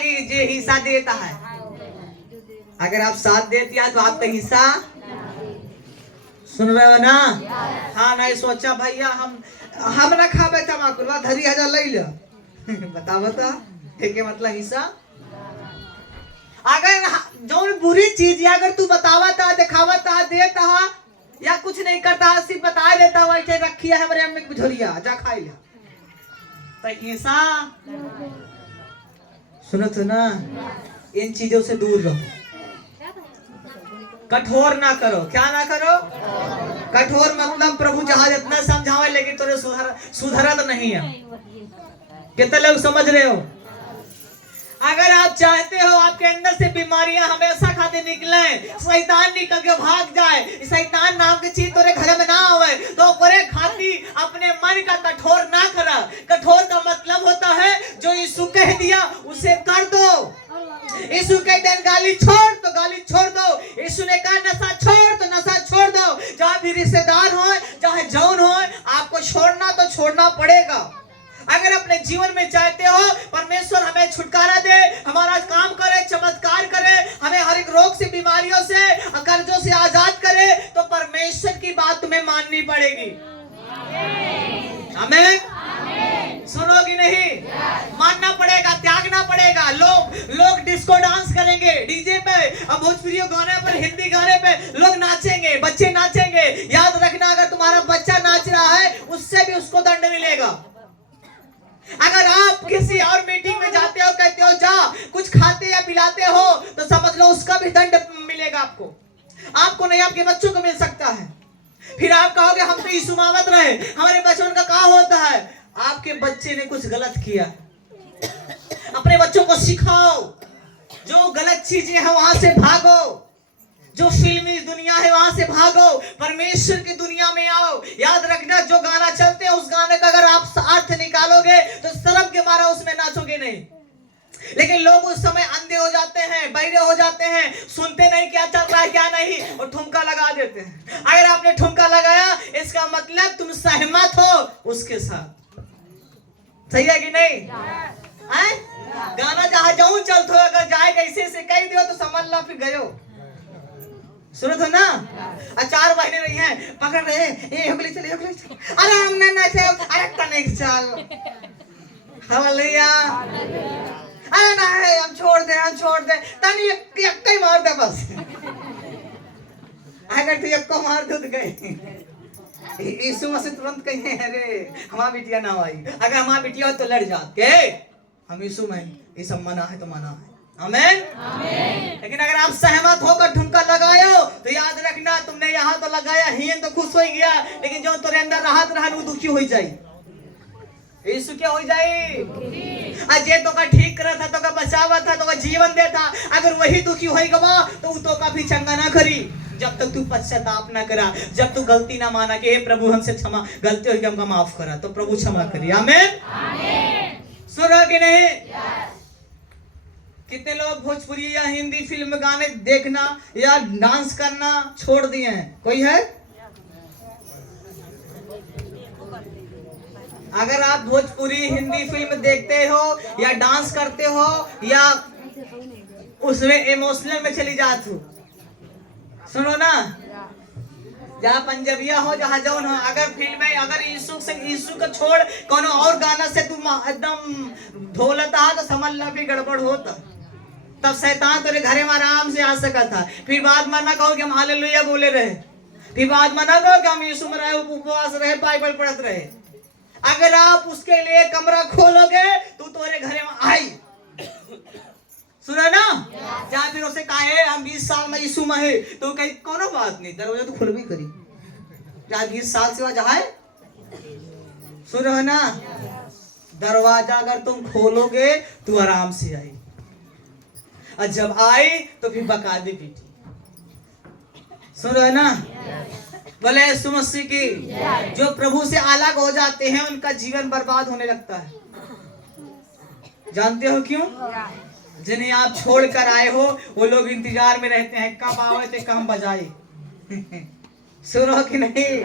कि जे हिस्सा देता है। अगर आप साथ देती है तो आपका हिस्सा सुन रहे हो ना? हाँ, नहीं सोचा भैया हम ना खावे तमाकू बा 30,000 ले लो। बता बता के मतलब हिस्सा। अगर जो बुरी चीज है अगर तू बतावता दिखावता देता या कुछ नहीं करता सिर्फ बता देता वैसे रखी है हमारे अम्मी की झोलिया जा खाई ले तो हिस्सा। सुनो तो ना, इन चीजों से दूर रहो, कठोर ना करो। क्या ना करो? कठोर मतलब प्रभु जहां जितना समझावे लेकिन तोरे सुधरत नहीं है। कितने लोग समझ रहे हो? अगर आप चाहते हो आपके अंदर से बीमारियां हमेशा खाते निकले, शैतान निकल के भाग जाए, शैतान नाम की चीज तोरे घर में ना आवे, तो करे खाती अपने मन का कठोर ना करा। कठोर का मतलब होता है जो यीशु कह दिया उसे कर दो। यीशु कह दिया गाली छोड़ तो गाली छोड़ दो। यीशु ने कहा नशा छोड़ तो नशा छोड़ दो। जहाँ भी रिश्तेदार हो चाहे जौन हो, आपको छोड़ना तो छोड़ना पड़ेगा। अगर अपने जीवन में चाहते हो परमेश्वर हमें छुटकारा दे, हमारा काम करे, चमत्कार करे, हमें हर एक रोग से, बीमारियों से, कर्जों से आजाद करे, तो परमेश्वर की बात तुम्हें माननी पड़ेगी। आमीन। सुनोगी नहीं? मानना पड़ेगा, त्यागना पड़ेगा। लोग डिस्को डांस करेंगे डीजे पे, अब भोजपुरी गाने पर, हिंदी गाने पे लोग नाचेंगे, बच्चे नाचेंगे। याद रखना अगर तुम्हारा बच्चा नाच रहा है उससे भी उसको दंड मिलेगा। अगर आप किसी और मीटिंग में जाते हो, कहते हो जा कुछ खाते या पिलाते हो, तो समझ लो उसका भी दंड मिलेगा आपको नहीं, आपके बच्चों को मिल सकता है। फिर आप कहोगे हम तो यीशु मावत रहे, हमारे बच्चों का क्या होता है? आपके बच्चे ने कुछ गलत किया, अपने बच्चों को सिखाओ, जो गलत चीजें हैं वहां से भागो, जो फिल्मी दुनिया है वहां से भागो, परमेश्वर की दुनिया में आओ। याद रखना जो गाना चलते हैं उस गाने का अगर आप अर्थ निकालोगे तो शर्म के मारा उसमें नाचोगे नहीं। लेकिन लोग उस समय अंधे हो जाते हैं, बहरे हो जाते हैं, सुनते नहीं क्या चल रहा है क्या नहीं, और ठुमका लगा देते हैं। अगर आपने ठुमका लगाया इसका मतलब तुम सहमत हो उसके साथ। सही है कि नहीं? गाना जहां जाऊं चलते हो, अगर जाए कैसे से कह दियो तो समझ लो फिर गयो। सुनो तो ना, चार बहने रही हैं, पकड़ रहे ये होगली चल, अरे हम ना चल, अरे तने चल, हालेलुया, अरे नहीं हम छोड़ दे तनी एक ही मार दे बस। अगर तू एक को मार दो तो गए। यीशु मसीह तुरंत कहे अरे हमारा बिटिया ना आई, अगर हमारा बिटिया हो तो लड़ जाते। हम यीशु में ये सब मना है तो मना है। आमीन। लेकिन अगर आप सहमत होकर ठुमका लगायो तो याद रखना तुमने यहाँ तो लगाया ही तो खुश हो गया, लेकिन जो तुम्हारे अंदर राहत रहा वो दुखी हो जाए। यीशु क्या हो जाए? अजय तो का ठीक करा था, तो का बचावा था, तो का जीवन दे था, अगर वही दुखी हो गवा तो तो का भी चंगा ना करी। जब तक तू पश्चाताप ना करा, जब तू गलती ना माना कि हे प्रभु हमसे क्षमा, गलती हो गई हमका माफ करा, तो प्रभु क्षमा करिए। आमीन। सुनो कि नहीं? कितने लोग भोजपुरी या हिंदी फिल्म गाने देखना या डांस करना छोड़ दिए हैं? कोई है? अगर आप भोजपुरी हिंदी फिल्म देखते हो या डांस करते हो या उसमें इमोशनल में चली जाती हो, सुनो ना, जहाँ पंजाबिया हो जहाँ जौन हो, अगर फिल्म में अगर यीशु को छोड़ कोनो और गाना से तुम एकदम ढोलता तो समझ लो भी गड़बड़ होता, तब शैतान तेरे घरे में आराम से आ सका था। फिर बाद में ना कहो कि हम हालेलुया बोले रहे, फिर बाद में ना कहो कि हम यीशु में रहे, उपवास रहे, बाइबल पढ़ते रहे। अगर आप उसके लिए कमरा खोलोगे तो तुम्हारे घरे में आई, सुनो ना, जहाँ फिर उसे कहे हम 20 साल में यीशु में है, तो कहीं कोनो बात नहीं, दरवाजा तो खुल भी करी, जहाँ 20 साल से जाए। सुनो ना, दरवाजा अगर तुम खोलोगे तो आराम से आई, और जब आई तो फिर बका दे पीटी। सुन रहे ना? बोले यीशु मसीह की। जो प्रभु से अलग हो जाते हैं उनका जीवन बर्बाद होने लगता है। जानते हो क्यों? जिन्हें आप छोड़ कर आए हो वो लोग इंतजार में रहते हैं कब आवे थे कम बजाए। सुनो कि नहीं?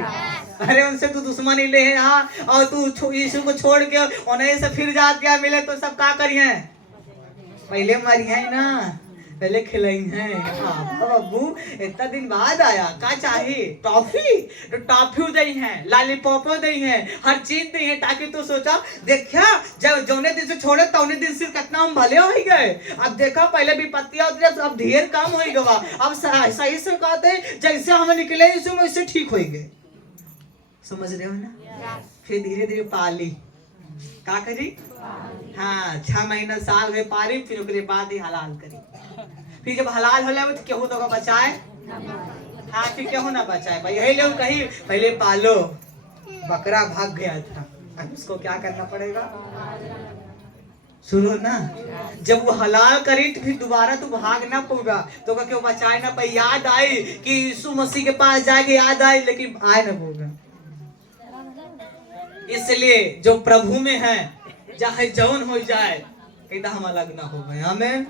अरे उनसे तू दुश्मनी ले यहाँ और तू यीशु को छोड़ के उन्हें से फिर जात क्या मिले तो सब क्या करिए? पहले मरी है ना, पहले खिलाई है। हाँ बाबू इतना दिन बाद आया, क्या चाहिए? टॉफी, तो टॉफी दई है, लॉलीपॉप दई है, हर चीज दी है, ताकि तू सोचा देखा जब जौने दिन से छोड़े तौने दिन से कितना हम भले हो गए। अब देखा पहले भी पत्तियां उतरे, अब ढेर काम हो गवा, अब सही से कहते जैसे हम निकले वैसे ठीक हो गए। समझ रहे हो ना? फिर धीरे धीरे पाली, क्या करी? हाँ 6 महीना साल में पारी, फिर उसके बाद ही हलाल करी। फिर जब हलाल हो जाए तो केहू तो बचाए, हाँ फिर केहू ना बचाए भाई। यही लोग कहीं पहले पालो, बकरा भाग गया था, अब उसको क्या करना पड़ेगा? सुनो ना, जब वो हलाल करी तो फिर दोबारा तू भाग ना पड़ेगा, तो क्यों बचाए ना पाई। याद आई कि यीशु मसीह के पास जाके याद आई, लेकिन आए ना होगा। इसलिए जो प्रभु में है चाहे जौन हो जाए कहता हम अलग ना हो गए। आमीन।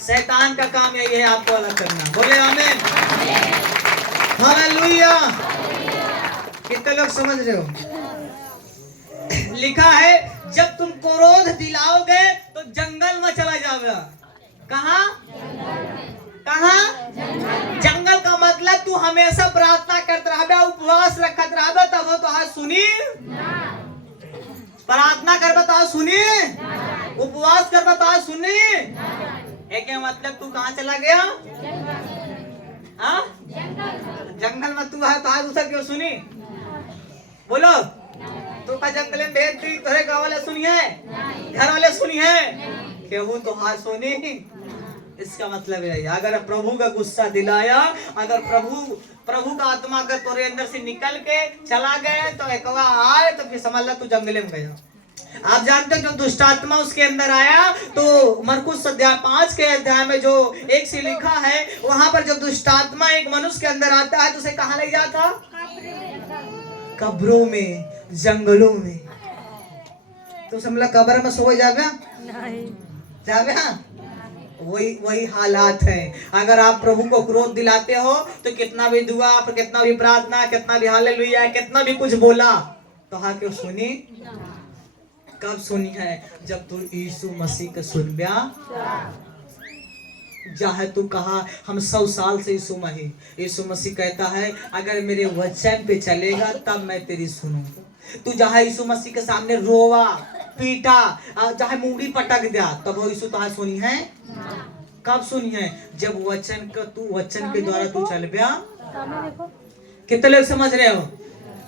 शैतान का काम यही है आपको अलग करना। बोले आमीन। हालेलुया। कितने लोग समझ रहे हो? लिखा है जब तुम क्रोध दिलाओगे तो जंगल में चला जाएगा। कहाँ? कहाँ? जंगल का मतलब तू हमेशा प्रार्थना करते रहे, उपवास रखते रहे, तब तो हाँ सुनी। प्रार्थना कर बता सुनी, उपवास कर बता सुनी। एक मतलब तू कहाँ चला गया? हाँ जंगल में तू है तो आज उसे क्यों सुनी? बोलो तू का जंगल में भेज दी, तेरे गाँव वाले सुनी है, घर वाले सुनी है, केहू तो हाँ सुनी। इसका मतलब है अगर प्रभु का गुस्सा दिलाया, अगर प्रभु का आत्मा अगर तेरे अंदर से निकल के चला गया तो एक आए तो फिर समझ ला तू जंगले में गया। आप जानते हो जो दुष्ट आत्मा उसके अंदर आया तो मरकुस अध्याय 5 के अध्याय में जो 1 से लिखा है, वहां पर जब दुष्ट आत्मा एक मनुष्य के अंदर आता है तो उसे कहाँ ले जाता? कब्रों में, जंगलों में। तो समझ ला कब्र में सो जावे, जावे। वही हालात है। अगर आप प्रभु को क्रोध दिलाते हो तो कितना भी दुआ, कितना भी प्रार्थना, कितना भी हालेलुया, कितना भी कुछ बोला तो हाँ क्यों सुनी? कब सुनी है? जब तू यीशु मसीह का सुन ब्या। चाहे तू कहा हम 100 साल से यीशु मसीह कहता है अगर मेरे वचन पे चलेगा तब मैं तेरी सुनूंगा। तू जहाँ यीशु मसीह के सामने रोवा, पीटा, चाहे मूड़ी पटक दिया, तब वो यीशु तो सुनी है। कब सुनी है? जब वचन के द्वारा तू चल गया। कितने लोग समझ रहे हो?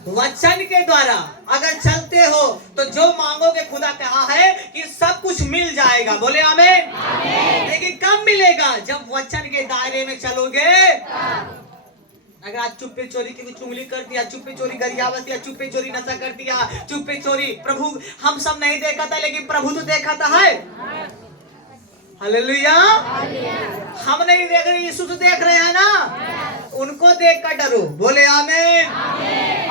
वचन के द्वारा अगर चलते हो तो जो मांगोगे खुदा कहा है कि सब कुछ मिल जाएगा। बोले आमीन। लेकिन कब मिलेगा? जब वचन के दायरे में चलोगे। अगर आज चुप्पे चोरी की चुंगली कर दिया, चुप्पे चोरी गरियावत दिया, चुप्पे चोरी नशा कर दिया, चुप्पे चोरी, प्रभु हम सब नहीं देखा था लेकिन प्रभु तो देखा था है। हालेलुया। हम नहीं देख रहे, यीशु तो देख रहे हैं ना। उनको देख कर डरो। बोले आमीन।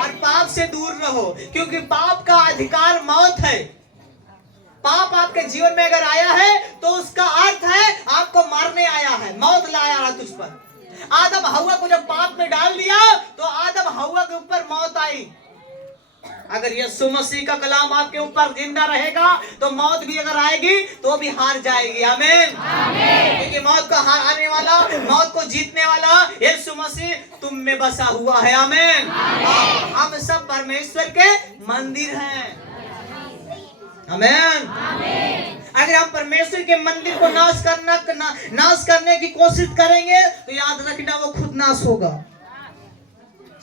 और पाप से दूर रहो, क्योंकि पाप का अधिकार मौत है। पाप आपके जीवन में अगर आया है तो उसका अर्थ है आपको मारने आया है, मौत लाया है तुझ पर। आदम हव्वा को जब पाप में डाल दिया तो आदम हव्वा के ऊपर मौत आई। अगर यीशु मसीह का कलाम आपके ऊपर जिंदा रहेगा तो मौत भी अगर आएगी तो भी हार जाएगी। आमीन। क्योंकि मौत को हारने वाला, मौत को जीतने वाला यीशु मसीह तुम में बसा हुआ है। आमीन। हम सब परमेश्वर के मंदिर हैं। आमीन। अगर हम परमेश्वर के मंदिर को नाश करने की कोशिश करेंगे तो याद रखना वो खुद नाश होगा।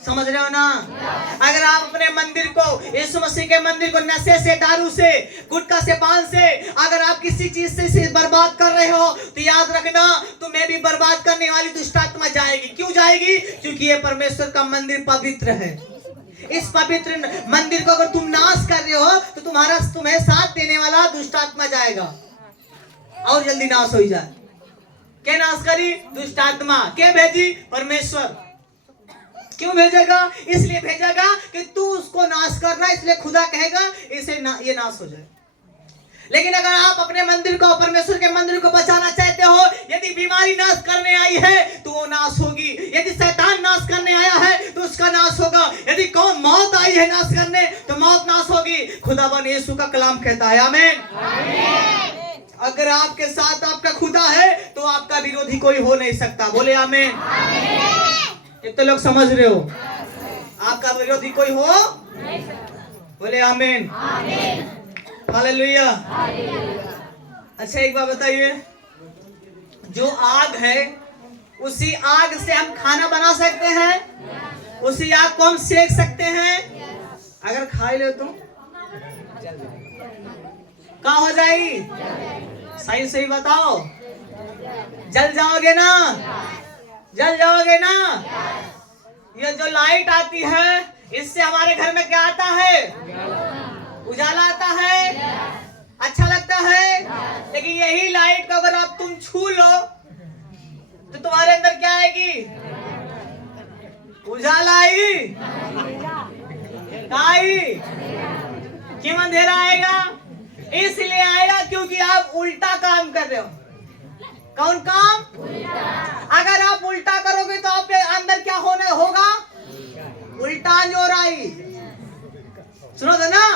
समझ रहे हो ना? अगर आप अपने मंदिर को, यीशु मसीह के मंदिर को नशे से, दारू से, गुटखा से, पान से अगर आप किसी चीज से बर्बाद कर रहे हो तो याद रखना तुम्हें भी बर्बाद करने वाली दुष्ट आत्मा जाएगी। क्यों जाएगी? क्योंकि ये परमेश्वर का मंदिर पवित्र है। इस पवित्र मंदिर को अगर तुम नाश कर रहे हो तो तुम्हें साथ देने वाला दुष्ट आत्मा जाएगा और जल्दी नाश हो जाए। क्या नाश करी? दुष्ट आत्मा। क्या भेजी? परमेश्वर। क्यों भेजेगा? इसलिए भेजेगा कि तू उसको नाश कर रहा है, इसलिए खुदा कहेगा ये नाश हो जाए। लेकिन अगर आप अपने मंदिर को, परमेश्वर के मंदिर को बचाना चाहते हो, यदि बीमारी नाश करने आई है तो वो नाश होगी। यदि शैतान नाश करने आया है तो उसका नाश होगा। यदि कौन मौत आई है नाश करने तो मौत नाश होगी। खुदाबंद यीशु का कलाम कहता है। आमीन। अगर आपके साथ आपका खुदा है तो आपका विरोधी कोई हो नहीं सकता। बोले आमीन। कितने लोग समझ रहे हो? आपका विरोधी कोई हो? बोले आमीन। हालेलुया। अच्छा एक बात बताइए, जो आग है उसी आग से हम खाना बना सकते हैं, उसी आग को हम सेक सकते हैं। अगर खा ले तो क्या हो जाएगी? सही सही बताओ, जल जाओगे ना? जल जाओगे ना? ये जो लाइट आती है इससे हमारे घर में क्या आता है? उजाला आता है, अच्छा लगता है। लेकिन यही लाइट को अगर आप तुम छू लो तो तुम्हारे अंदर क्या आएगी? उजाला आई। क्यों अंधेरा आएगा? इसलिए आएगा क्योंकि आप उल्टा काम कर रहे हो। कौन काम? अगर आप उल्टा करोगे तो आपके अंदर क्या होने होगा? उल्टा जोर आई। सुनो तो ना,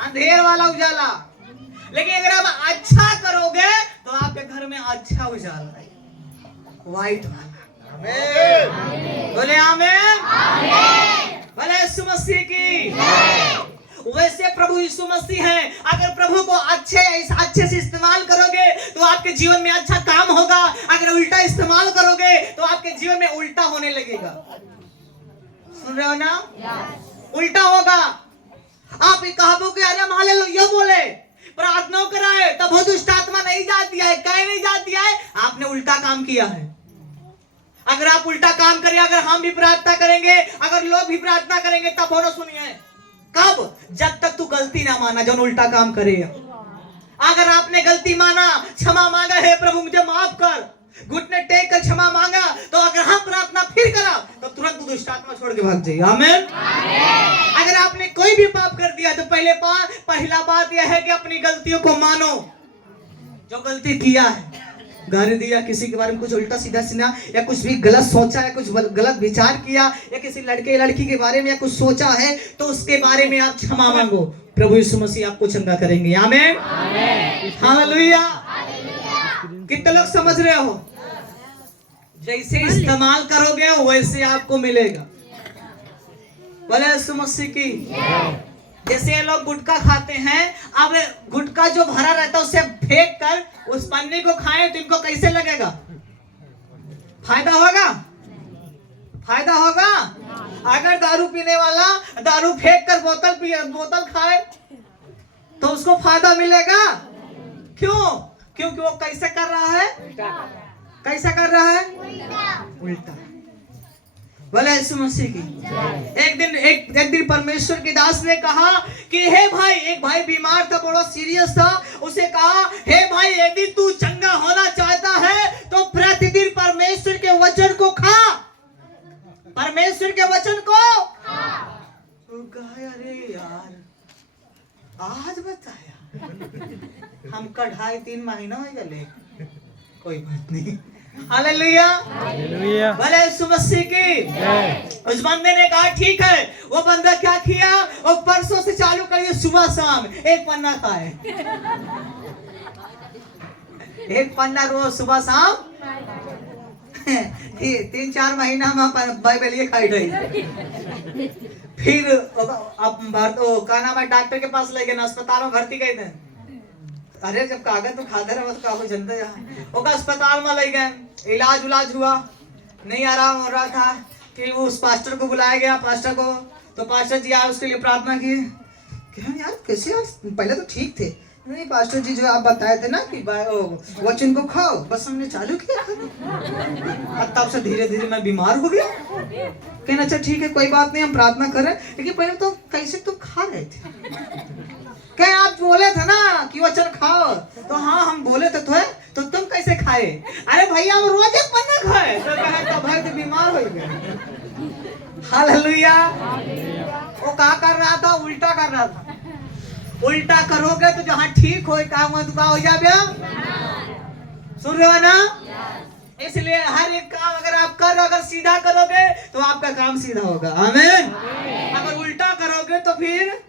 अंधेर वाला उजाला। लेकिन अगर आप अच्छा करोगे तो आपके घर में अच्छा उजाला है, व्हाइट वाला। आमीन। बोले आमीन। बोले यीशु मसीह की। वैसे प्रभु यीशु मसीह है। अगर प्रभु को अच्छे से इस्तेमाल करोगे तो आपके जीवन में अच्छा काम होगा। अगर उल्टा इस्तेमाल करोगे तो आपके जीवन में उल्टा होने लगेगा। सुन रहे हो ना? उल्टा होगा। आप कहोगे अरे हालेलुया बोले, प्रार्थना कराए तब वो दुष्ट आत्मा नहीं जाती है। कहीं नहीं जाती है, आपने उल्टा काम किया है। अगर आप उल्टा काम करें, अगर हम भी प्रार्थना करेंगे, अगर लोग भी प्रार्थना करेंगे, तब होना सुनिए कब? जब तक तू गलती ना माना जो उल्टा काम करेगा। अगर आपने गलती माना, क्षमा मांगा, हे प्रभु मुझे माफ कर, घुटने टेक कर क्षमा मांगा, तो अगर हम प्रार्थना फिर करा तो तुरंत दुष्ट आत्मा छोड़ के भाग जाएगा। आमीन। अगर आपने कोई भी पाप कर दिया तो पहला बात यह है कि अपनी गलतियों को मानो। जो गलती किया है, गाली दिया, किसी के बारे में कुछ उल्टा सीधा सुना, या कुछ भी गलत सोचा है, कुछ गलत विचार किया, या किसी लड़के लड़की के बारे में या कुछ सोचा है, तो उसके बारे में आप क्षमा मांगो। प्रभु यीशु मसीह आपको चंगा करेंगे। आमीन। हालेलुया। कितने लोग समझ रहे हो? जैसे इस्तेमाल करोगे वैसे आपको मिलेगा। बोले यीशु मसीह की। जैसे ये लोग गुटखा खाते हैं, अब गुटखा जो भरा रहता है उसे फेंक कर उस पन्नी को खाएं तो इनको कैसे लगेगा? फायदा होगा? फायदा होगा? अगर दारू पीने वाला दारू फेंक कर बोतल खाए तो उसको फायदा मिलेगा? क्यों? क्योंकि वो कैसे कर रहा है? कैसा कर रहा है? उल्टा। बोले यीशु मसीह की। एक दिन परमेश्वर के दास ने कहा कि हे भाई, एक भाई बीमार था, बड़ा सीरियस था। उसे कहा, हे भाई, यदि तू चंगा होना चाहता है तो प्रतिदिन परमेश्वर के वचन को खा। परमेश्वर के वचन को तो कहा, अरे यार आज बताया, हम 2.5-3 महीना हो गए, कोई बात नहीं। हालेलुया। भले यीशु मसीह की। उस बंदे ने कहा ठीक है। वो बंदा क्या किया? वो परसों से चालू करिए, सुबह शाम 1 पन्ना खाए। 1 पन्ना रोज सुबह शाम 3-4 महीना हम बाइबल खाई रही। फिर अब का नाम है, डॉक्टर के पास ले गए ना, अस्पताल में भर्ती गए थे। अरे जब कागज तो खाते रहे तो जनता वो अस्पताल में ले गए, इलाज हुआ, नहीं आराम हो रहा था। फिर उस पास्टर को बुलाया गया, पास्टर को, तो पास्टर जी आए, उसके लिए प्रार्थना की। क्या यार कैसे? पहले तो ठीक थे। नहीं पास्टर जी, जो आप बताए थे ना कि वचन को खाओ, बस हमने चालू किया, तब से धीरे धीरे मैं बीमार हो गया। कहना अच्छा ठीक है, कोई बात नहीं, हम प्रार्थना करें। लेकिन पहले तो कैसे तुम खा रहे थे? क्या आप बोले थे ना कि वचन खाओ? तो हाँ हम बोले तो तो तुम कैसे खाए? अरे भैया हम रोज 1 पन्ना खाए। तो कहा तो भाई तो बीमार हो गए। हालेलुया। वो क्या कर रहा था? उल्टा कर रहा था। उल्टा करोगे तो जहाँ ठीक हो काम हो जाए। सुन रहे हो ना? इसलिए हर एक काम अगर आप अगर सीधा करोगे तो आपका काम सीधा होगा। आमीन। अगर उल्टा करोगे तो फिर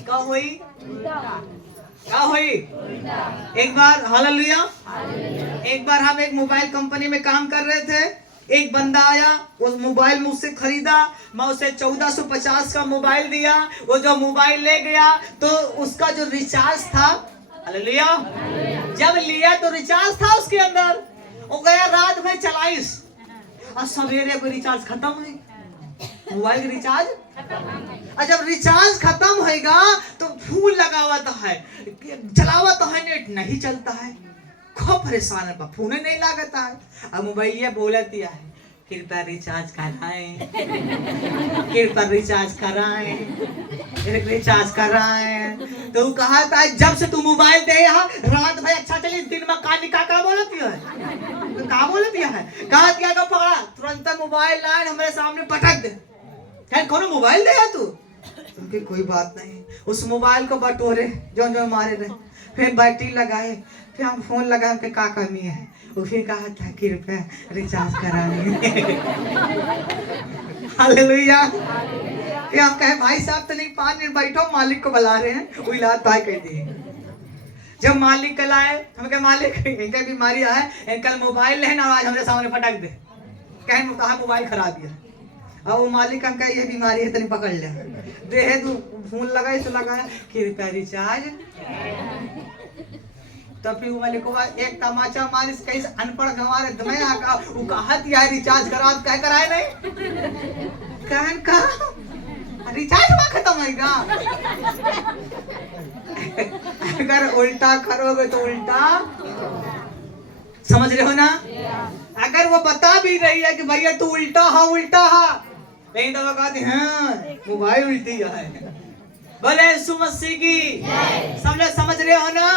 क्या हुई? क्या हुई? एक बार हालेलुया, एक बार हम एक मोबाइल कंपनी में काम कर रहे थे। एक बंदा आया, उस मोबाइल मुझसे खरीदा, मैं उसे 1450 का मोबाइल दिया। वो जो मोबाइल ले गया तो उसका जो रिचार्ज था, हालेलुया, जब लिया तो रिचार्ज था उसके अंदर, वो गया रात में 40 और सवेरे को रिचार्ज खत्म हुई। मोबाइल का रिचार्ज, और जब रिचार्ज खत्म होएगा तो फूल लगावता है, चलावता है, नेट नहीं चलता है, खूब परेशान है, फोन नहीं लागता है। अब मोबाइल ये बोलती है, कृपया रिचार्ज कराएं, कृपया रिचार्ज कराएं, रिचार्ज कराएं। तो कहा था जब से तू मोबाइल दे यहाँ रात भाई अच्छा चली, दिन में का बोलती है, का बोलती है, कहा दिया को पकड़ा, तुरंत मोबाइल लाइन हमारे सामने पटक दे, कौन मोबाइल दे तू? उनकी कोई बात नहीं, उस मोबाइल को बटोरे जो जो मारे रहे, फिर बैटरी लगाए, फिर हम फोन लगाए कि का कमी है, वो फिर कहा था कृपया रिचार्ज कराएंगे। हालेलुया। फिर हम कहे भाई साहब तो नहीं, 5 मिनट बैठो, मालिक को बुला रहे हैं, वो इलाज पाए कह दिए। जब मालिक कल आए, हम कहे मालिक इनका बीमारी है, कल मोबाइल लेना आज हमारे सामने पटक दे, कहे मोबाइल खराब है। अब वो मालिक हम कहे ये बीमारी है, तनी पकड़ ले, दे है तू फोन लगाए तो लगाया कृपया रिचार्ज। तो फिर वो मालिक को एक तमाचा मारी, कहीं से अनपढ़ गंवार दमे आका वो कहत यार रिचार्ज करा, क्या कराए नहीं, कहन का रिचार्ज में खत्म होएगा। अगर उल्टा करोगे तो उल्टा, समझ रहे हो ना? अगर वो बता भी रही है कि भैया तू उल्टा हा, उल्टा हा, नहीं तो वो कहती हाँ मोबाइल उल्टी है। बोले यीशु मसीह की, सब लोग समझ रहे हो ना?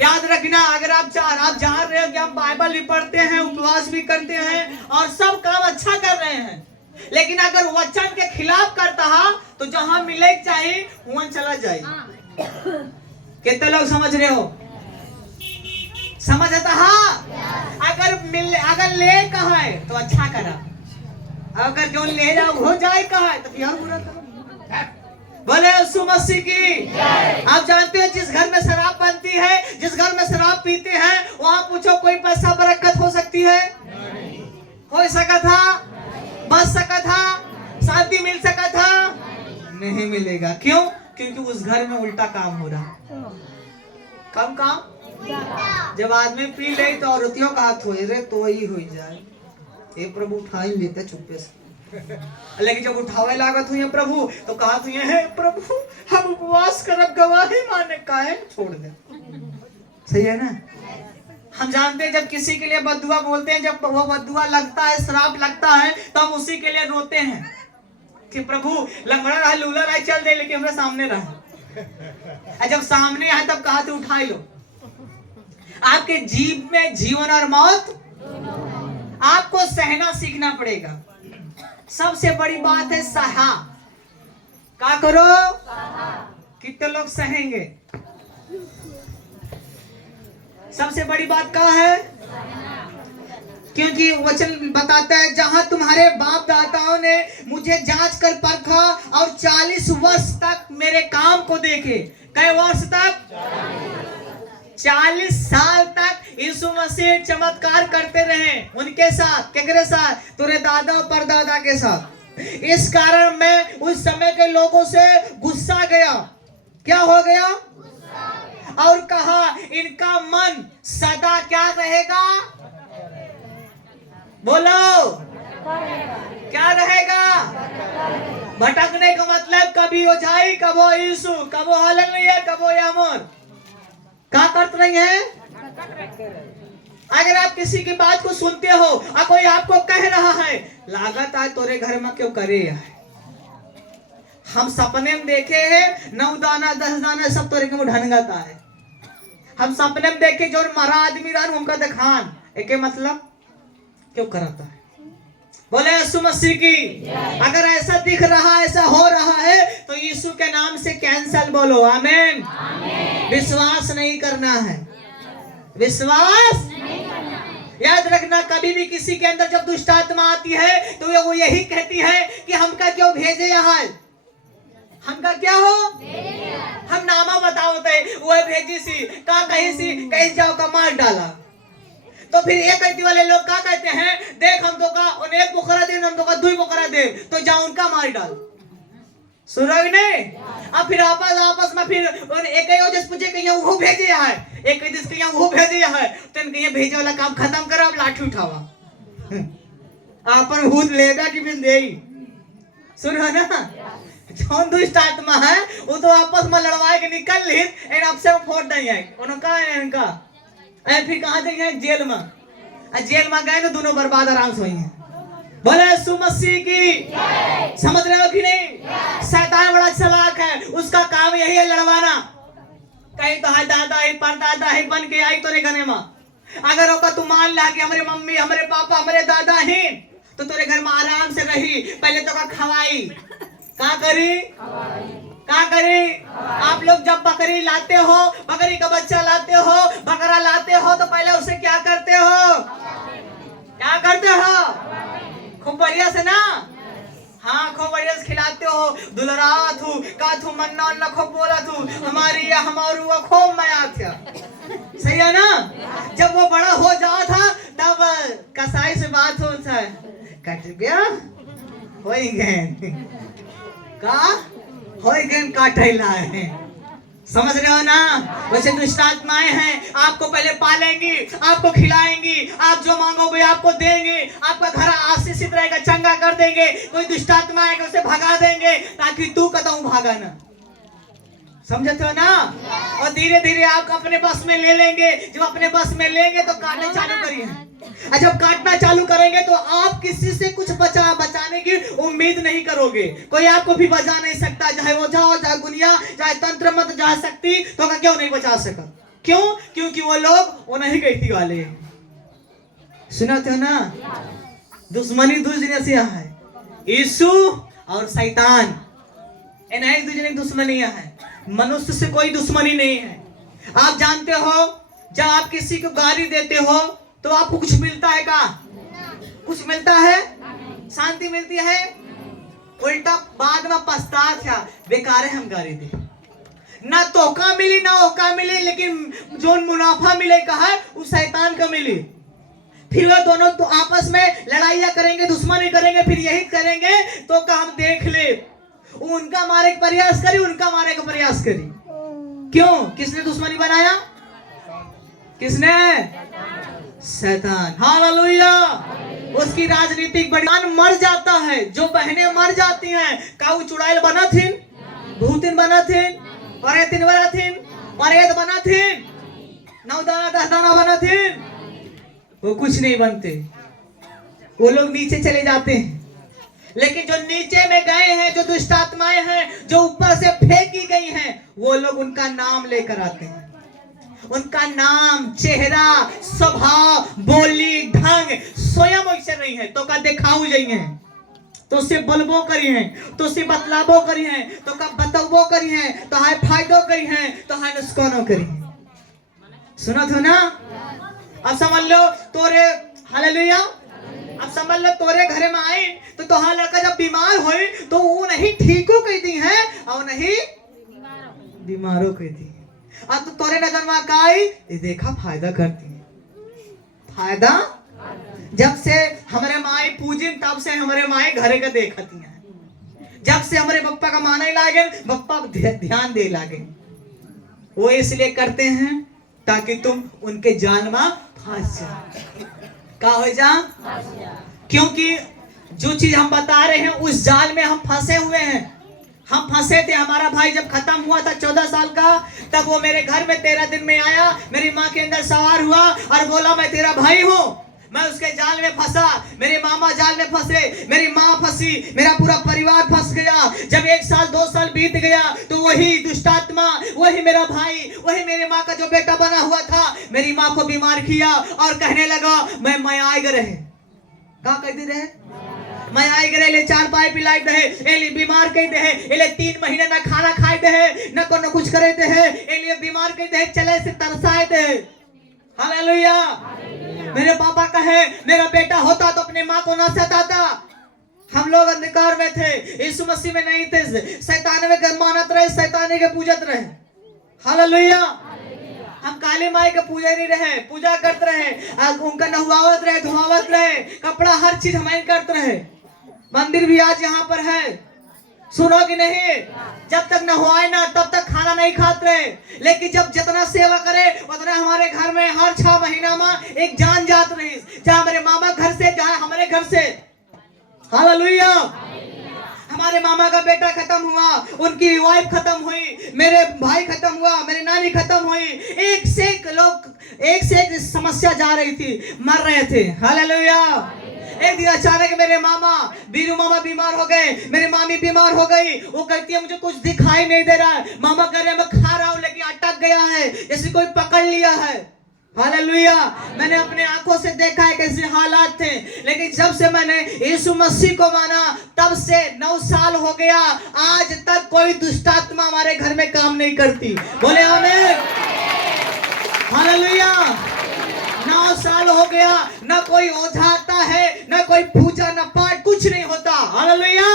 याद रखना, अगर आप जान रहे हो कि हम बाइबल भी पढ़ते हैं, उपवास भी करते हैं और सब काम अच्छा कर रहे हैं, लेकिन अगर वचन के खिलाफ करता है तो जहां मिले चाहिए वहां चला जाए। कितने लोग समझ रहे हो? समझ आता? हाँ, अगर ले कहा है तो अच्छा करा, अगर जो ले जाओ हो जाए कहा है तो यार बुरा करो। बोले यीशु मसीह की। आप जानते हैं जिस घर में शराब बनती है, जिस घर में शराब पीते हैं, वहां पूछो कोई पैसा बरकत हो सकती है? हो सका था? बच सका था? शांति मिल सका था? नहीं मिलेगा। क्यों? क्योंकि उस घर में उल्टा काम हो रहा। कम काम, जब आदमी पी ले तो औरतियों का हाथ हो रहे तो ही हो जाए, ये प्रभु उठा ही लेते चुप्पे से। लेकिन जब उठावे लागत हुई है प्रभु तो कहा है प्रभु हम उपवास करब, गवाही माने काहे छोड़ दे। सही है ना? हम जानते हैं जब किसी के लिए बद्दुआ बोलते हैं, जब वो बद्दुआ लगता है, श्राप लगता है, तो हम उसी के लिए रोते हैं कि प्रभु लंगड़ा रहा, लूला रहा, चल दे, लेकिन हमारे सामने रहा। जब सामने आए तब कहा तो उठा लो। आपके जीव में जीवन और मौत, आपको सहना सीखना पड़ेगा। सबसे बड़ी बात है सहा। क्या करो? कितने लोग सहेंगे? सबसे बड़ी बात क्या है? क्योंकि वचन बताता है जहां तुम्हारे बाप दादाओं ने मुझे जांच कर परखा और 40 वर्ष तक मेरे काम को देखे। कई वर्ष तक? 40 साल तक यीशु मसीह चमत्कार करते रहे उनके साथ। केकरे साथ? तेरे दादा और परदादा के साथ। इस कारण मैं उस समय के लोगों से गुस्सा गया। क्या हो गया? और कहा इनका मन सदा क्या रहेगा? बोलो क्या रहेगा? भटकने का मतलब कभी हो जाए, कब हो यीशु, कब हो हालेलुया, कब हो यामोर। क्या करते रही है? अगर आप किसी की बात को सुनते हो और कोई आपको कह रहा है लागत आज तोरे घर में क्यों करे है, हम सपने में देखे हैं 9 दाना 10 दाना सब तोरे के मुंह ढनगता है। हम सपने में देखे जो मरा आदमी रहा उनका दिखान एक मतलब क्यों कराता है? बोले यीशु मसीह की। अगर ऐसा दिख रहा, ऐसा हो रहा है तो यीशु के नाम से कैंसल बोलो। आमीन। विश्वास नहीं करना है, विश्वास याद रखना। कभी भी किसी के अंदर जब दुष्ट आत्मा आती है तो वो यही कहती है कि हमका क्यों भेजे यहाँ, हमका क्या हो, हम नामा बताओ थे वह भेजी सी का कहीं जाओ का मार डाला। तो फिर एक कहती वाले लोग क्या कहते हैं, देख हम तो का उन्हें एक बकरा दे, हम तो का 2 बकरा दे, तो जाओ उनका मार डाल। सुनो ने, अब फिर आपस में फिर एक ही वजह पूछे कहीं वो भेजे है, एक कहीं कहीं वो भेजे है, तो कहीं भेजे वाला काम खत्म करो, अब लाठी उठावा आपन भूत लेगा कि बिन दे। सुनो ना, जौन दुष्ट आत्मा है वो तो आपस में लड़वाए के निकल ली एंड आपसे फोड़ नहीं है उनका इनका ऐ फिर कहाँ जाएंगे, जेल में। जेल में गए तो दोनों बर्बाद आराम से हुई हैं। बोले यीशु मसीह की, समझ रहे हो कि नहीं। शैतान बड़ा चालाक है, उसका काम यही है लड़वाना। कहीं तो है दादा ही परदादा ही बन के आई तोरे घने में, अगर होगा तू मान ला कि हमारे मम्मी हमारे पापा हमारे दादा ही, तो तेरे घर में आराम से रही, पहले तो का खवाई क्या करी। आप लोग जब बकरी लाते हो, बकरी का बच्चा लाते हो, बकरा लाते हो, तो पहले उसे क्या करते हो, खूब बढ़िया से ना, हाँ खूब बढ़िया से खिलाते हो, दुलरा थू का थू मन्ना उन्ना खूब बोला थू, हमारी या हमारू खूब मया था। सही है ना। जब वो बड़ा हो जाओ था तब कसाई से बात हो था, कट गया हो गए का हो गए काटेला है। समझ रहे हो ना। वैसे दुष्ट आत्माएं हैं, आपको पहले पालेंगी, आपको खिलाएंगी, आप जो मांगोगे आपको देंगे, आपका घर आशीषित रहेगा, चंगा कर देंगे। कोई दुष्ट आत्मा आएगा उसे भगा देंगे ताकि तू कदम भागा ना। समझते हो ना। और धीरे धीरे आप अपने बस में ले लेंगे। जब अपने बस में लेंगे तो काटने चालू करिए, और जब काटना चालू करेंगे तो आप किसी से कुछ बचाने की उम्मीद नहीं करोगे। कोई आपको भी बचा नहीं सकता, चाहे वो जाओ, चाहे गुनिया, चाहे तंत्र मत जा सकती, तो क्यों नहीं बचा सका। क्यों? क्योंकि वो लोग वो नहीं कहती वाले। सुनाते हो ना। दुश्मनी दूसरे से है, यीशु और शैतान, इन्हें दूसरे दुश्मनी है। मनुष्य से कोई दुश्मनी नहीं है। आप जानते हो जब आप किसी को गाली देते हो तो आपको कुछ मिलता है का? कुछ मिलता है, शांति मिलती है। उल्टा बाद में पछता था, बेकार है हम गाली दे, ना तोका मिली ना ओका मिली, लेकिन जो मुनाफा मिले का है उस शैतान का मिली। फिर वो दोनों तो आपस में लड़ाइयां करेंगे, दुश्मनी करेंगे, फिर यही करेंगे तो का हम देख ले, उनका मारे का प्रयास करी, उनका मारे का प्रयास करी। क्यों? किसने दुश्मनी बनाया? किसने? शैतान। हालेलुया। उसकी राजनीतिक बड़ान मर जाता है, जो बहनें मर जाती हैं, काऊ चुड़ैल बना थी, भूतिन बना थी, परेतिन बना थी, परेत बना थी, 9 दाना 10 दाना बना थी, वो कुछ नहीं बनते, वो लोग नीचे चले जाते हैं। लेकिन जो नीचे में गए हैं, जो दुष्ट आत्माएं हैं, जो ऊपर से फेंकी गई हैं, वो लोग उनका नाम लेकर आते हैं। उनका नाम, चेहरा, स्वभाव, बोली, ढंग स्वयं वैसे नहीं है, तो का दिखाऊ जाइए, तो से बलबो करी है, तो से बतलाबो करी है, तो का बतवबो करी है, तो है फायदो करी है, तो है नुकसानो करी है। सुना था ना। अब समझ लो तोरे, हालेलुया, अब समझ लो तोरे घरे में आए तो तोहार लड़का जब बीमार होए तो वो नहीं ठीको कहती है और नहीं बीमारो कहती है। अब तो तोरे नजर में काई ये देखा फायदा करती है। फायदा जब से हमारे माए पूजिन तब से हमारे माए घरे का देखती हैं। जब से हमारे बप्पा का माने लागे, बप्पा ध्यान दे लागे, वो इसलिए करते हैं ताकि तुम उनके जाल में फंस जाओ। क्या हो जा? क्योंकि जो चीज हम बता रहे हैं उस जाल में हम फंसे हुए हैं। हम फंसे थे। हमारा भाई जब खत्म हुआ था 14 साल का, तब वो मेरे घर में 13 दिन में आया, मेरी माँ के अंदर सवार हुआ और बोला मैं तेरा भाई हूँ। मैं उसके जाल में फंसा, मेरे मामा जाल में फंसे, मेरी माँ फंसी, मेरा पूरा परिवार फंस गया। जब 1 साल 2 साल बीत गया तो वही दुष्टात्मा, वही मेरा भाई, वही मेरी माँ का जो बेटा बना हुआ था, मेरी माँ को बीमार किया और कहने लगा मैं आएगा रहे। क्या कहती रहे? मैं आई गरे ले 4 पाई पिलाई दे, एली बीमार कह दे, एले 3 महीने ना खाना खाए दे, न को कुछ करे दे, एली बीमार कह दे, चले से तरसाए दे। हालेलुया। मेरे पापा कहे मेरा बेटा होता तो अपने माँ को ना सताता। हम लोग अंधकार में थे, यीशु मसीह में नहीं थे, शैतान में मानत रहे, शैतानी के पूजत रहे। हालेलुया। हम काली माई के पुजारी रहे, पूजा करते रहे, उनका नहवावत रहे, धुआवत रहे, कपड़ा हर चीज हमारे करते रहे। मंदिर भी आज यहाँ पर है, सुनो कि नहीं? जब तक नहवाए ना तब तक खाना नहीं खाते रहे, लेकिन जब जितना सेवा करे उतना हमारे घर में हर 6 महीना में एक जान जात रही, चाहे मेरे मामा घर से चाहे हमारे घर से। हालेलुया। हमारे मामा का बेटा खत्म हुआ, उनकी वाइफ खत्म हुई, मेरे भाई खत्म हुआ, मेरी नानी खत्म हुई, एक से एक समस्या जा रही थी, मर रहे थे। हालेलुया। एक दिन अचानक मेरे मामा बीरू मामा बीमार हो गए, मेरी मामी बीमार हो गई। वो कहती है मुझे कुछ दिखाई नहीं दे रहा है, मामा कह रहे मैं खा रहा हूँ लेकिन अटक गया है, जैसे कोई पकड़ लिया है। हालेलुया। मैंने अपने आंखों से देखा है कैसे हालात थे, लेकिन जब से मैंने यीशु मसीह को माना तब से 9 साल हो गया, आज तक कोई दुष्ट आत्मा हमारे घर में काम नहीं करती। बोले आमीन। हालेलुया। 9 साल हो गया, ना कोई ओझा आता है, ना कोई पूजा, ना पाठ, कुछ नहीं होता। हालेलुया।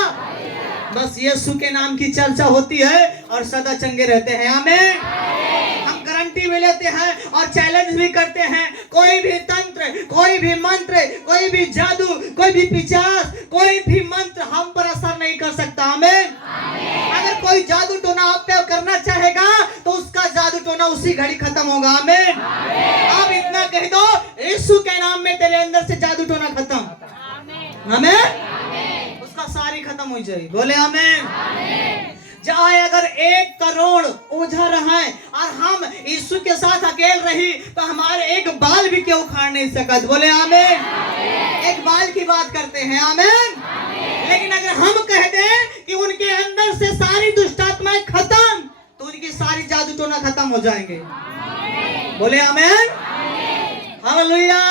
बस यीशु के नाम की चर्चा होती है और सदा चंगे रहते हैं। आमीन। हम गारंटी भी लेते हैं और चैलेंज भी करते हैं, कोई भी तंत्र, कोई भी मंत्र, कोई भी जादू, कोई भी पिशाच, कोई भी मंत्र हम पर असर नहीं कर सकता। आमीन। अगर कोई जादू टोना आप पे करना चाहेगा तो उसका जादू टोना उसी घड़ी खत्म होगा। आमीन। आप इतना कह दो, यीशु के नाम में तेरे अंदर से जादू टोना खत्म। आमीन। उसका सारी खत्म हो जाएगी। बोले आमीन। चाहे अगर 1 करोड़ ओझा रहा है और हम यीशु के साथ अकेले रही तो हमारे एक बाल भी क्यों उखाड़ नहीं सकत। बोले आमीन। एक बाल की बात करते हैं। आमीन। लेकिन अगर हम कह दें कि उनके अंदर से सारी दुष्ट आत्माएं खत्म तो उनकी सारी जादू टोना खत्म हो जाएंगे। बोले आमीन। हालेलुया।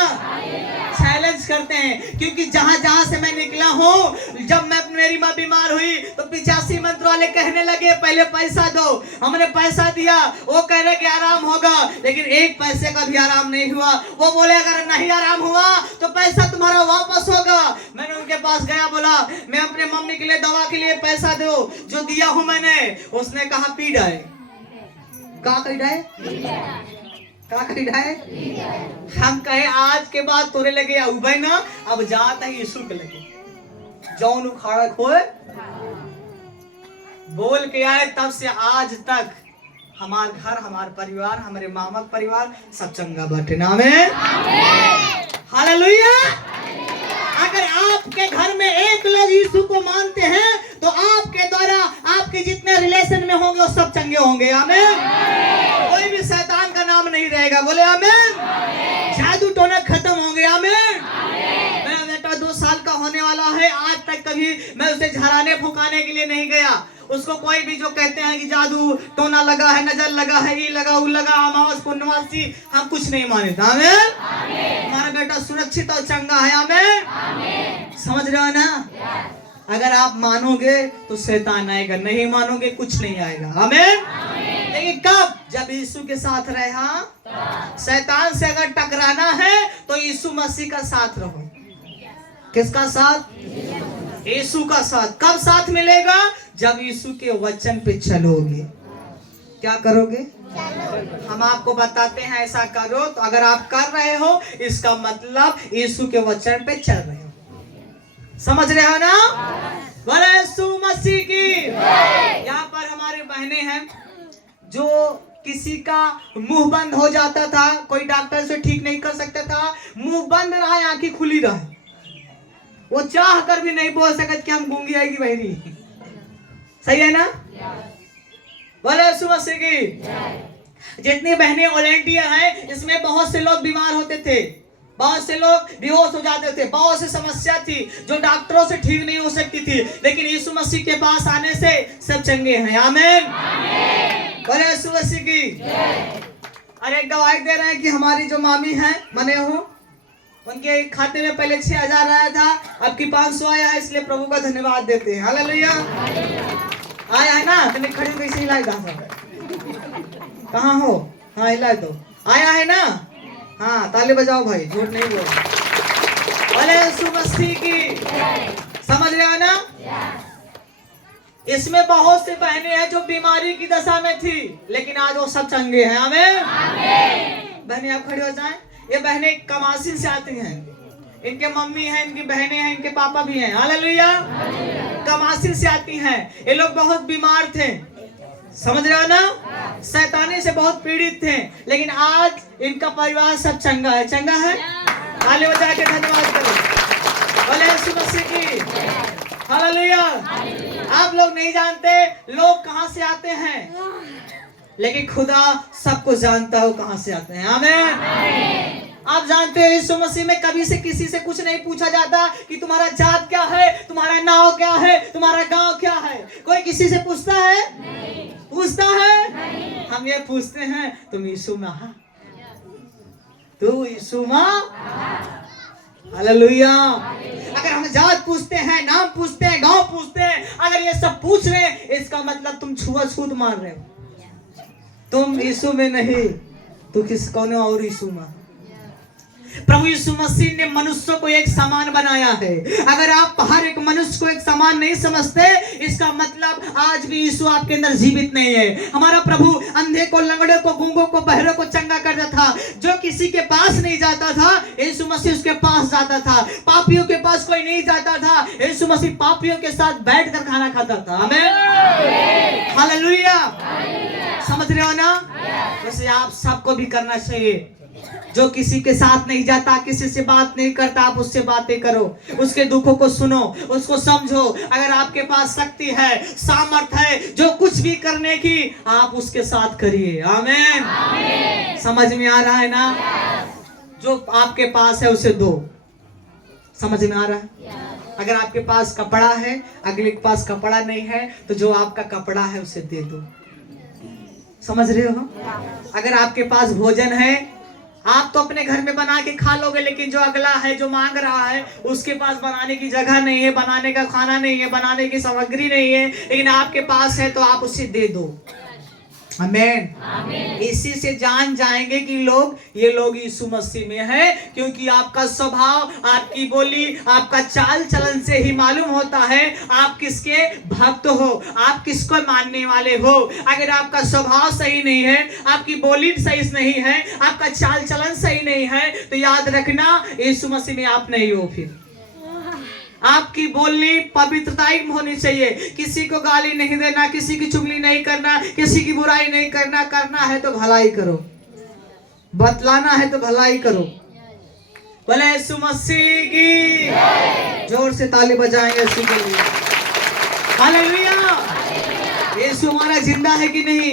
चैलेंज करते हैं, क्योंकि जहां जहां से मैं निकला हूं, जब मेरी माँ बीमार हुई तो 85 मंत्र वाले कहने लगे पहले पैसा दो। हमने पैसा दिया, वो कह रहे कि आराम होगा, लेकिन एक पैसे का भी आराम नहीं हुआ। वो बोले अगर नहीं आराम हुआ तो पैसा तुम्हारा वापस होगा। मैंने उनके पास गया, बोला मैं अपने मम्मी के लिए दवा के लिए पैसा दो, जो दिया हूं मैंने। उसने कहा पी डाए। का कही डाए? का कही डाए? हम कहे आज के बाद तोरे लगे उबे ना, अब जाता ही यीशु के लगे जौन उखाड़ा खोए बोल के आए। तब से आज तक हमार घर, हमार परिवार, हमारे मामा परिवार सब चंगा बैठे। आमीन। हालेलुया। अगर आपके घर में एक लोग यीशु को मानते हैं तो आपके द्वारा आपके जितने रिलेशन में होंगे वो सब चंगे होंगे। आमीन। कोई भी शैतान का नाम नहीं रहेगा। बोले आमीन। जादू टोना खत्म होंगे। आमीन। मेरा बेटा 2 साल का होने वाला है, आज तक कभी मैं उसे झराने फुकाने के लिए नहीं गया। उसको कोई भी जो कहते हैं कि जादू टोना लगा है, नजर लगा है, ये लगा वो लगा, अमावस पूर्णमासी, हम कुछ नहीं माने। आमीन। हमारा बेटा सुरक्षित और चंगा है। आमीन। समझ रहे हो ना? अगर आप मानोगे तो शैतान आएगा, नहीं मानोगे कुछ नहीं आएगा। आमीन। लेकिन कब? जब यीशु के साथ रहे। हाँ, शैतान से अगर टकराना है तो यीशु मसीह का साथ रहो। किसका साथ? यीशु का साथ। कब साथ मिलेगा? जब यीशु के वचन पे चलोगे। क्या करोगे? हम आपको बताते हैं ऐसा करो, तो अगर आप कर रहे हो इसका मतलब यीशु के वचन पे चल रहे हो। समझ रहे हो ना? बोले यीशु मसीह की। यहाँ पर हमारे बहनें हैं जो किसी का मुंह बंद हो जाता था, कोई डॉक्टर से ठीक नहीं कर सकता था, मुंह बंद रहा, आंखें खुली रहा, वो चाह कर भी नहीं बोल सकत कि हम गूंगी आएगी बहनी। सही है ना? बोले यीशु मसीह की। जितनी बहनें वॉलंटियर हैं इसमें बहुत से लोग बीमार होते थे, बहुत से लोग बेहोश हो जाते थे, बहुत सी समस्या थी जो डॉक्टरों से ठीक नहीं हो सकती थी, लेकिन यीशु मसीह के पास आने से सब चंगे हैं। आमीन। बोले यीशु मसीह की। अरे गवाही दे रहे हैं कि हमारी जो मामी है मने हो, उनके खाते में पहले 6000 आया था, अब की 500 आया है, इसलिए प्रभु का धन्यवाद देते हैं। हालेलुया। आया है ना? तुमने खड़े हो कैसे हिलाए? कहाँ हो? हाँ हिलाए दो। आया है ना? हाँ ताली बजाओ भाई, झूठ नहीं बोलो। बोले यीशु मसीह की। समझ रहे हो ना? इसमें बहुत सी बहनें हैं जो बीमारी की दशा में थी, लेकिन आज वो सब चंगे हैं। आमीन। बहनें आप खड़ी हो जाएं। ये बहनें कमासिन से आती हैं, इनके मम्मी हैं, इनकी बहनें हैं, इनके पापा भी हैं। हालेलुया। कमासिन से आती हैं। ये लोग बहुत बीमार थे, समझ रहे हो ना? शैतानी से बहुत पीड़ित थे, लेकिन आज इनका परिवार सब चंगा है। चंगा है? हाले बजा के धन्यवाद करो। बोले यीशु मसीह की हालेलुया। आप लोग नहीं जानते लोग कहां से आते हैं, लेकिन खुदा सबको जानता है वो कहां से आते हैं। आमीन। आप जानते हो यीशु मसीह में कभी से किसी से कुछ नहीं पूछा जाता कि तुम्हारा जात क्या है, तुम्हारा नाम क्या है, तुम्हारा गांव क्या है। कोई किसी से पूछता है? नहीं। पूछता है? नहीं। हम ये पूछते हैं तुम यीशु में हा? तू यीशु में? हालेलुया। अगर हम जात पूछते हैं, नाम पूछते हैं, गांव पूछते हैं, अगर ये सब पूछ रहे हैं, इसका मतलब तुम छुआछूत मार रहे हो। तुम यीशु में नहीं, तू किस कौन और यीशु में। प्रभु यीशु मसीह ने मनुष्य को एक समान बनाया है। अगर आप हर एक मनुष्य को एक समान नहीं समझते, इसका मतलब आज भी यीशु आपके अंदर जीवित नहीं है। हमारा प्रभु अंधे को, लंगड़े को, गूंगों को, बहरे को चंगा करता था। जो किसी के पास नहीं जाता था, यीशु मसीह उसके पास जाता था। पापियों के पास कोई नहीं जाता था, यीशु मसीह पापियों के साथ बैठकर खाना खाता था। आमीन। हालेलुया। समझ रहे हो ना? वैसे आप सबको भी करना चाहिए। जो किसी के साथ नहीं जाता, किसी से बात नहीं करता, आप उससे बातें करो, उसके दुखों को सुनो, उसको समझो। अगर आपके पास शक्ति है, सामर्थ्य है जो कुछ भी करने की, आप उसके साथ करिए। आमीन। समझ में आ रहा है ना? जो आपके पास है उसे दो। समझ में आ रहा है? अगर आपके पास कपड़ा है, अगले के पास कपड़ा नहीं है, तो जो आपका कपड़ा है उसे दे दो। समझ रहे हो? अगर आपके पास भोजन है, आप तो अपने घर में बना के खा लोगे, लेकिन जो अगला है, जो मांग रहा है, उसके पास बनाने की जगह नहीं है, बनाने का खाना नहीं है, बनाने की सामग्री नहीं है, लेकिन आपके पास है, तो आप उसे दे दो। आमीन। इसी से जान जाएंगे कि ये लोग यीशु मसीह में हैं, क्योंकि आपका स्वभाव, आपकी बोली, आपका चाल चलन से ही मालूम होता है आप किसके भक्त हो, आप किसको मानने वाले हो। अगर आपका स्वभाव सही नहीं है, आपकी बोली सही नहीं है, आपका चाल चलन सही नहीं है, तो याद रखना यीशु मसीह में आप नहीं हो। फिर आपकी बोलनी पवित्रता होनी चाहिए। किसी को गाली नहीं देना, किसी की चुगली नहीं करना, किसी की बुराई नहीं करना। करना है तो भलाई करो, बतलाना है तो भलाई करो। बोले यीशु मसीह की जोर से ताली बजाएंगे यीशु के लिए। हालेलुया। यीशु हमारा जिंदा है कि नहीं?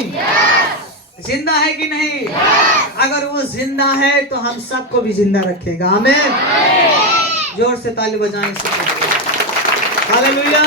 जिंदा है कि नहीं? अगर वो जिंदा है तो हम सबको भी जिंदा रखेगा। आमीन। जोर से ताली बजाएं। हालेलुया।